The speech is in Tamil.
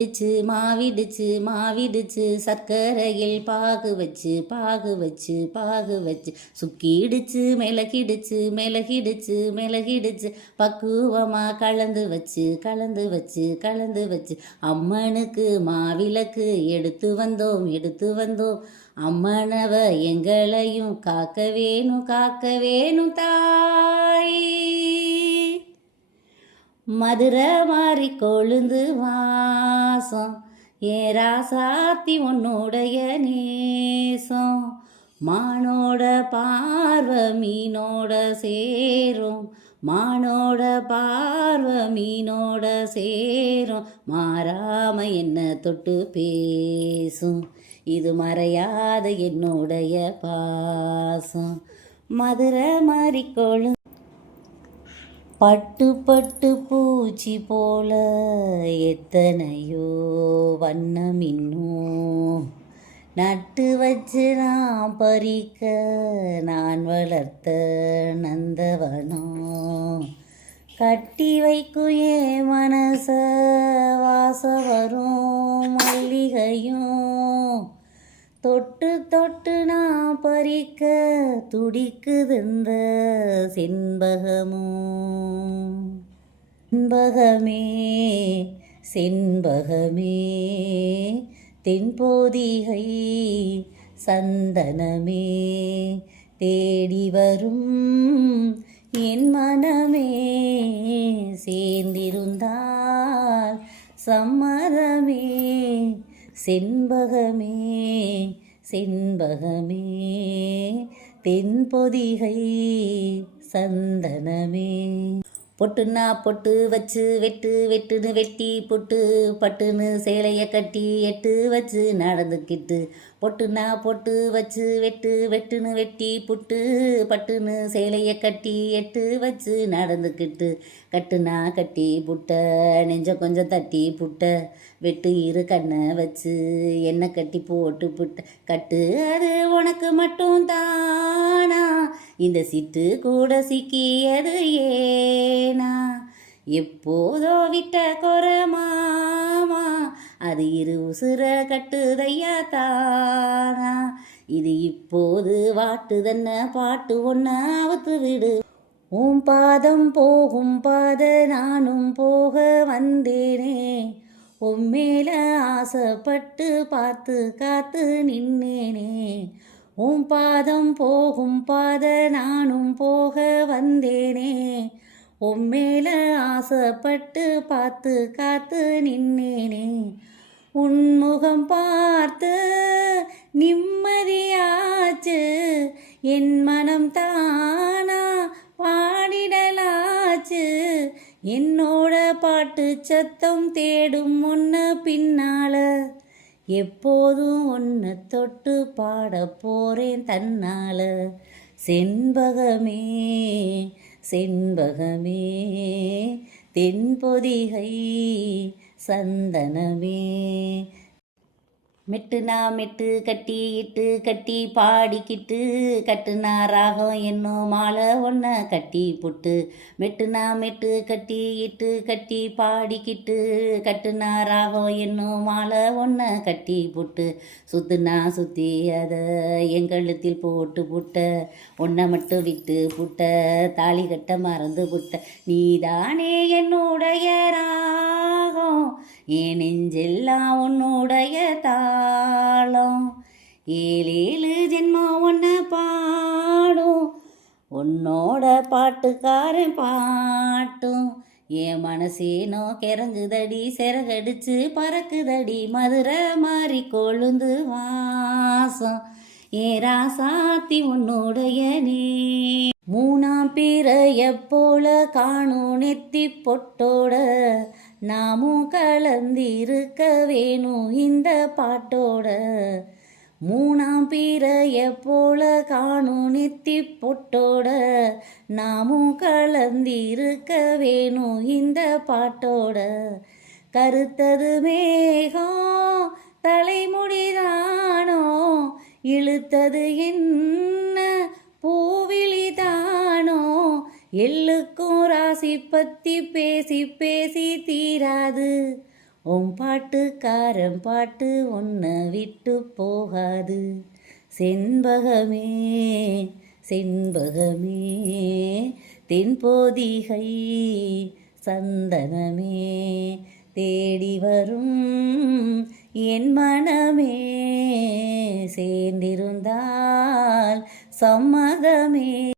இடிச்சு மாவிடிச்சு மாவிடிச்சு சர்க்கரையில் பாகு வச்சு பாகு வச்சு பாகு வச்சு சுக்கிடுச்சு மிளகிடுச்சு மிளகிடுச்சு மிளகிடுச்சு. பக்குவமாக கலந்து வச்சு கலந்து வச்சு கலந்து வச்சு. அம்மனுக்கு மாவிளக்கு எடுத்து வந்தோம் எடுத்து வந்தோம். அம்மனவ எங்களையும் காக்க வேணும் காக்க வேணும் தாய். மதுரை மாறி கொழுந்து வாசம். ஏராசாத்தி உன்னுடைய நேசம். மானோட பார்வை மீனோட சேரும். மானோட பார்வை மீனோட சேரும். மாறாம என்ன தொட்டு பேசும். இது மறையாத என்னுடைய பாசம். மதுரை மாறி கொழு பட்டு பட்டு பூச்சி போல எத்தனையோ வண்ணம் இன்னும். நட்டு வச்சு நான் பறிக்க நான் வளர்த்த நந்தவனம் கட்டி வைக்கும் என் மனச வாச வரும் மல்லிகையும். தொட்டு தொட்டு நான் பறிக்க துடிக்குது இந்த செண்பகமும் செண்பகமே செண்பகமே தென்போதிகை சந்தனமே தேடி வரும் என் மனமே சேர்ந்திருந்தால் சம்மதமே. செண்பகமே செண்பகமே தென்பொதிகை சந்தனமே. பொட்டுன்னா பொட்டு வச்சு வெட்டு வெட்டுன்னு வெட்டி பொட்டு பட்டுன்னு சேலையை கட்டி எட்டு வச்சு நடந்துக்கிட்டு. பொட்டுன்னா பொட்டு வச்சு வெட்டு வெட்டுன்னு வெட்டி புட்டு பட்டுன்னு சேலையை கட்டி எட்டு வச்சு நடந்துக்கிட்டு. கட்டுனா கட்டி புட்ட நெஞ்சம் கொஞ்சம் தட்டி புட்ட வெட்டு இரு கண்ணை வச்சு எண்ணெய் கட்டி போட்டு புட்ட கட்டு. அது உனக்கு மட்டும்தான் இந்த சிட்டு கூட சிக்கியது ஏனா? எப்போதோ விட்ட கொரமாமா அது இரு உசுர கட்டுதையா தானா? இது இப்போது வாட்டுதன்ன பாட்டு ஒன்ன அவுத்து விடு. உன் பாதம் போகும் பாத நானும் போக வந்தேனே. உன் மேல ஆசைப்பட்டு பார்த்து காத்து நின்னேனே. உன் பாதம் போகும் பாத நானும் போக வந்தேனே. உன் மேல ஆசைப்பட்டு பார்த்து காத்து நின்னேனே. உன்முகம் பார்த்து நிம்மதியாச்சு. என் மனம் தானா பாடிடலாச்சு என்னோட பாட்டு சத்தம் தேடும் முன்ன பின்னால எப்போதும் ஒன்று தொட்டு பாட போகிறேன் தன்னால். செண்பகமே செண்பகமே தென்பொதிகை சந்தனமே. மெட்டுனா மெட்டு கட்டி இட்டு கட்டி பாடிக்கிட்டு கட்டுனா ராகம் என்னும் மாலை ஒன்று கட்டி புட்டு மெட்டுனா மெட்டு கட்டி இட்டு கட்டி பாடிக்கிட்டு கட்டுனா ராகம் என்னும் மாலை ஒன்று கட்டி புட்டு சுத்துனா சுத்தி அதை எங்கழுத்தில் போட்டு புட்ட ஒன்றை மட்டும் விட்டு புட்ட தாலி கட்ட மறந்து புட்ட நீதானே என்னுடைய ராகம். என் நெஞ்செல்லாம் உன்னுடைய தாளம்? ஏழேழு ஜென்மம் ஒன்று பாடும். உன்னோட பாட்டுக்காரன் பாட்டும். என் மனசேனோ கிறங்குதடி சிறகடிச்சு பறக்குதடி மதுரை மாறி கொழுந்து வாசம். ஏ ராசாத்தி உன்னுடைய நீ. மூணாம் பிறைய போல காணும் நெத்தி பொட்டோட. நாமும் கலந்திருக்க வேணும் இந்த பாட்டோட. மூணாம் பிறைய போல காணும் நெத்தி பொட்டோட. நாமும் கலந்திருக்க வேணும் இந்த பாட்டோட. கருத்தது மேகம் தலைமுடிதானோ இழுத்தது என்ன பூவிழிதானோ எள்ளுக்கும் ராசி பத்தி பேசி பேசி தீராது. உன் பாட்டுக்காரன் பாட்டு உன்னை விட்டு போகாது. செண்பகமே செண்பகமே தென்போதிகை சந்தனமே தேடி வரும் என் மனமே. சேர்ந்திருந்தால் சம்மதமே.